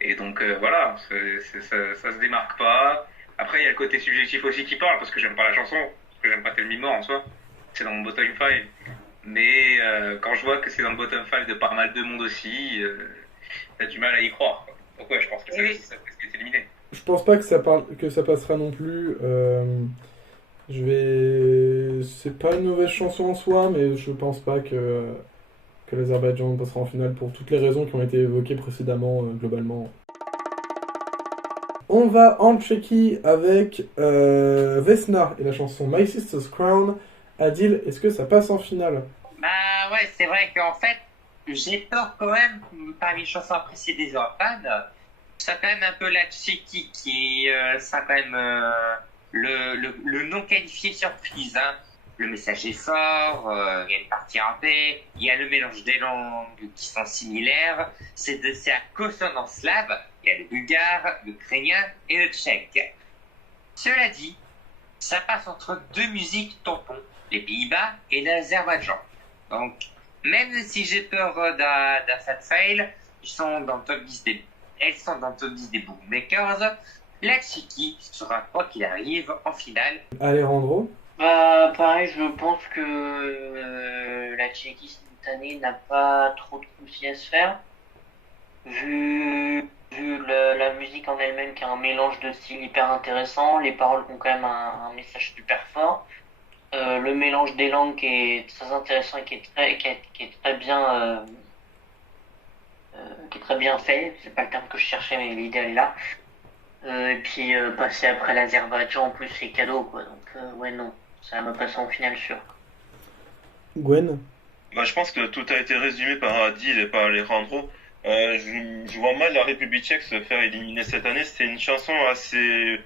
Et donc voilà, ça se démarque pas. Après, il y a le côté subjectif aussi qui parle, parce que j'aime pas la chanson, parce que j'aime pas Tell Me More en soi. C'est dans mon bottom 5. Mais quand je vois que c'est dans le bottom 5 de pas mal de monde aussi, t'as du mal à y croire, quoi. Donc ouais, je pense que ça aussi, ça risque d'être éliminé. Je pense pas que ça passera non plus. C'est pas une mauvaise chanson en soi, mais je pense pas que l'Azerbaïdjan passera en finale pour toutes les raisons qui ont été évoquées précédemment, globalement. On va en Tchéquie avec Vesna et la chanson My Sister's Crown. Adil, est-ce que ça passe en finale? Bah ouais, c'est vrai qu'en fait, j'ai peur quand même, parmi les chansons appréciées des fans, c'est quand même un peu la Tchéquie qui est, ça quand même le non qualifié surprise. Hein. Le message est fort, il y a une partie rappée, il y a le mélange des langues qui sont similaires, c'est à consonance slave, il y a le bulgare, l'ukrainien et le tchèque. Cela dit, ça passe entre deux musiques tampons, les Pays-Bas et l'Azerbaïdjan. Donc, même si j'ai peur d'un fat fail, elles sont dans le top 10 des bookmakers. La Tchéquie sera, quoi qu'il arrive, en finale. Alejandro? Bah, pareil, je pense que la Tchéquie cette année n'a pas trop de soucis à se faire. Vu la musique en elle-même qui a un mélange de styles hyper intéressant, les paroles ont quand même un message super fort. Le mélange des langues qui est très intéressant et qui est très bien qui est très bien fait. C'est pas le terme que je cherchais, mais l'idée elle est là. Et puis passer après l'Azerbaïdjan en plus c'est cadeau quoi. Donc ouais non, ça va passer en finale sûr. Gwen? Bah, je pense que tout a été résumé par Adil et par Alejandro. Je vois mal la République tchèque se faire éliminer cette année. C'était une chanson assez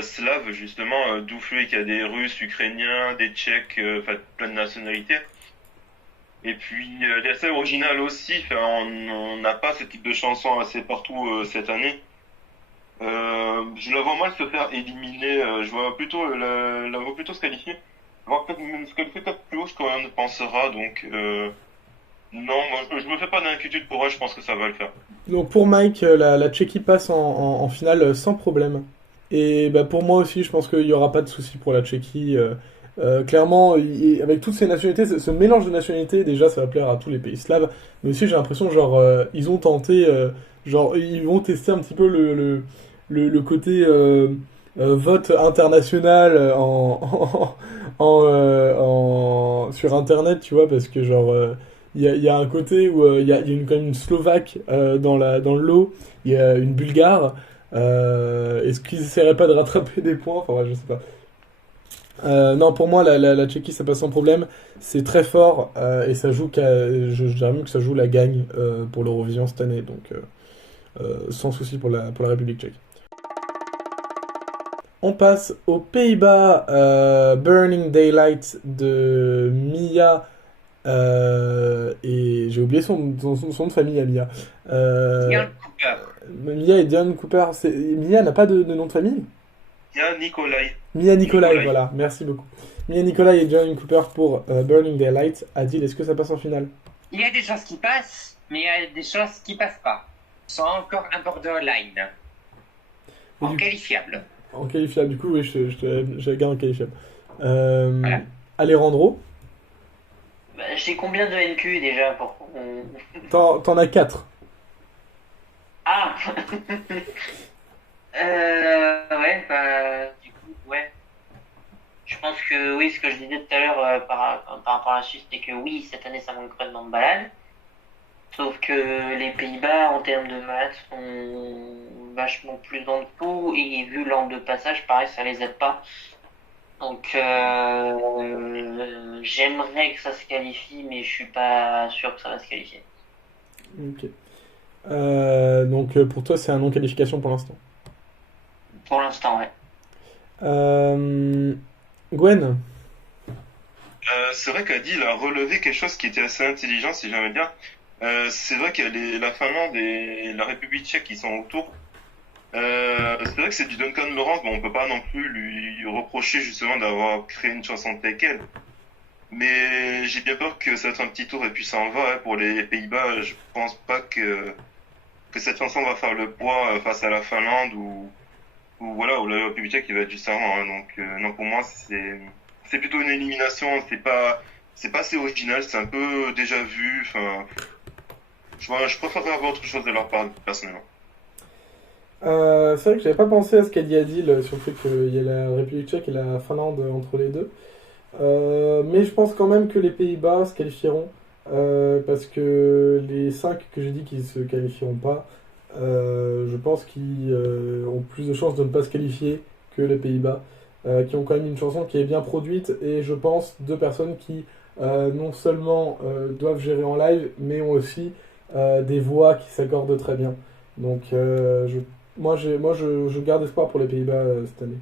slave, justement, d'où fait qu'il y a des Russes, Ukrainiens, des Tchèques, enfin plein de nationalités. Et puis, elle est assez originale aussi. Enfin, on n'a pas ce type de chanson assez partout cette année. Je la vois mal se faire éliminer. Je vois plutôt la vois plutôt se qualifier. Voir peut-être même se qualifier peut-être plus haut ce qu'on pensera. Donc, non, moi, je me fais pas d'inquiétude pour elle. Je pense que ça va le faire. Donc pour Mike, la Tchéquie passe en finale sans problème. Et bah, pour moi aussi, je pense qu'il n'y aura pas de souci pour la Tchéquie. Clairement, avec toutes ces nationalités, ce mélange de nationalités, déjà, ça va plaire à tous les pays slaves. Mais aussi, j'ai l'impression, genre, ils ont tenté, genre, ils vont tester un petit peu le côté vote international sur Internet, tu vois, parce que, genre, il y a un côté où quand même une Slovaque dans le lot, il y a une Bulgare. Est-ce qu'ils essaieraient pas de rattraper des points? Enfin, ouais, je sais pas. Non, pour moi, la Tchéquie, ça passe sans problème. C'est très fort et ça joue je dirais même que ça joue la gagne pour l'Eurovision cette année. Donc, sans souci pour la République tchèque. On passe aux Pays-Bas. Burning Daylight de Mia. Et j'ai oublié son nom de famille à Mia. Diane Cooper. Mia et Diane Cooper. Mia n'a pas de nom de famille? Mia Nikolai. Mia Nikolai, voilà, merci beaucoup. Mia Nikolai et Diane Cooper pour Burning Daylight. Adil, est-ce que ça passe en finale? Il y a des choses qui passent, mais il y a des choses qui passent pas. Ils sont encore un borderline. En qualifiable. En qualifiable, du coup, oui, je la garde en qualifiable. Voilà. Alejandro? Bah, j'ai combien de NQ déjà pour T'en as 4. Ah ouais, bah, du coup, ouais. Je pense que oui, ce que je disais tout à l'heure par rapport à la Suisse, c'est que oui, cette année ça manque vraiment de balade. Sauf que les Pays-Bas, en termes de maths, sont vachement plus dans le coup, et vu l'angle de passage, pareil, ça les aide pas. Donc, j'aimerais que ça se qualifie, mais je suis pas sûr que ça va se qualifier. Ok. Donc pour toi, c'est un non-qualification pour l'instant. Pour l'instant, ouais. Gwen? C'est vrai qu'Adi il a relevé quelque chose qui était assez intelligent, si j'aime bien. C'est vrai qu'il y a la Finlande et la République tchèque qui sont autour. C'est vrai que c'est du Duncan Lawrence, mais on peut pas non plus lui reprocher justement d'avoir créé une chanson telle quelle. Mais j'ai bien peur que ça va être un petit tour et puis ça en va, hein. Pour les Pays-Bas, je pense pas que cette chanson va faire le poids face à la Finlande ou voilà, ou la République tchèque qui va être juste avant, hein. Donc non, pour moi c'est plutôt une élimination, c'est pas assez original, c'est un peu déjà vu. Enfin, je préférerais avoir autre chose de leur part personnellement. C'est vrai que j'avais pas pensé à ce qu'a dit Adil sur le fait qu'il y a la République tchèque et la Finlande entre les deux. Mais je pense quand même que les Pays-Bas se qualifieront parce que les 5 que j'ai dit qu'ils se qualifieront pas, je pense qu'ils ont plus de chances de ne pas se qualifier que les Pays-Bas, qui ont quand même une chanson qui est bien produite et je pense deux personnes qui non seulement doivent gérer en live, mais ont aussi des voix qui s'accordent très bien. Donc je garde espoir pour les Pays-Bas cette année.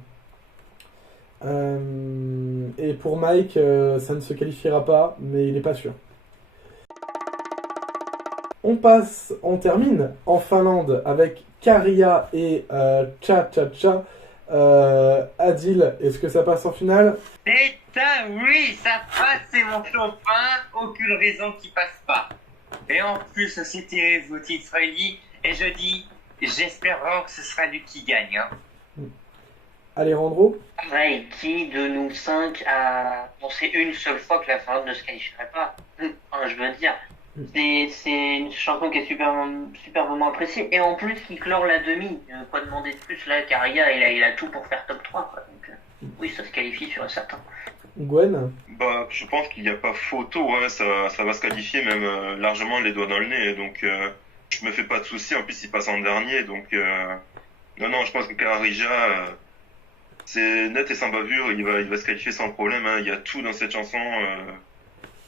Et pour Mike, ça ne se qualifiera pas, mais il n'est pas sûr. On termine en Finlande avec Käärijä et Cha Cha Cha. Adil, est-ce que ça passe en finale? Putain, oui, ça passe, c'est mon copain, aucune raison qu'il passe pas. Et en plus, c'était Voting Friendly, et je dis, j'espère vraiment que ce sera lui qui gagne. Hein. Alejandro? Ouais, qui de nous 5 a pensé une seule fois que la Finlande ne se qualifierait pas? Enfin, je veux dire, c'est une chanson qui est superbement appréciée, et en plus qui clore la demi. Quoi demander de plus? Là, Käärijä, il a tout pour faire top 3, quoi. Donc, oui, ça se qualifie sur un certain. Gwen? Bah, je pense qu'il n'y a pas photo, ouais, ça va se qualifier même largement les doigts dans le nez, donc je me fais pas de soucis. En plus, il passe en dernier, donc non, je pense que Käärijä, c'est net et sans bavure, il va se qualifier sans problème, hein. Il y a tout dans cette chanson.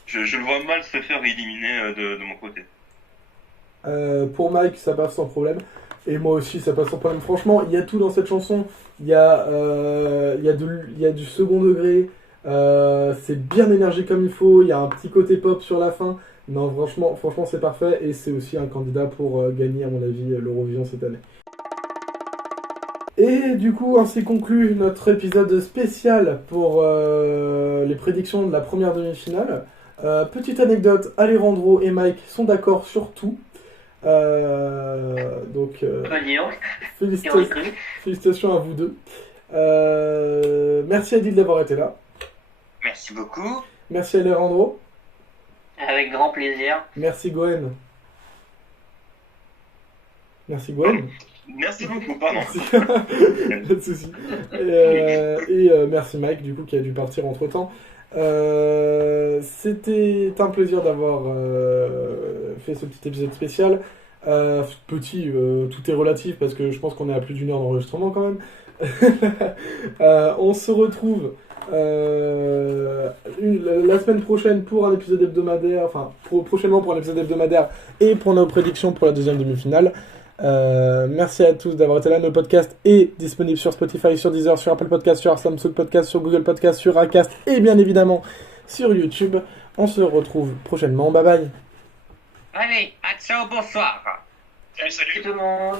Je le vois mal se faire éliminer de mon côté. Pour Mike, ça passe sans problème. Et moi aussi, ça passe sans problème. Franchement, il y a tout dans cette chanson. Il y a du second degré. C'est bien énergique comme il faut. Il y a un petit côté pop sur la fin. Non, franchement, c'est parfait. Et c'est aussi un candidat pour gagner, à mon avis, l'Eurovision cette année. Et du coup, ainsi conclut notre épisode spécial pour les prédictions de la première demi-finale. Petite anecdote, Alejandro et Mike sont d'accord sur tout. Donc, félicitations à vous deux. Merci Adil d'avoir été là. Merci beaucoup. Merci Alejandro. Avec grand plaisir. Merci Gwen. Merci Gwen. Merci beaucoup, pardon. Pas de soucis. Et merci Mike, du coup, qui a dû partir entre temps. C'était un plaisir d'avoir fait ce petit épisode spécial. Tout est relatif parce que je pense qu'on est à plus d'1 heure d'enregistrement quand même. On se retrouve la semaine prochaine pour un épisode hebdomadaire, prochainement pour un épisode hebdomadaire et pour nos prédictions pour la deuxième demi-finale. Merci à tous d'avoir été là. Le podcast est disponible sur Spotify, sur Deezer, sur Apple Podcast, sur Samsung Podcast, sur Google Podcast, sur Acast et bien évidemment sur YouTube. On se retrouve prochainement. Bye bye. Allez, à ciao, bonsoir. Salut. Tout le monde.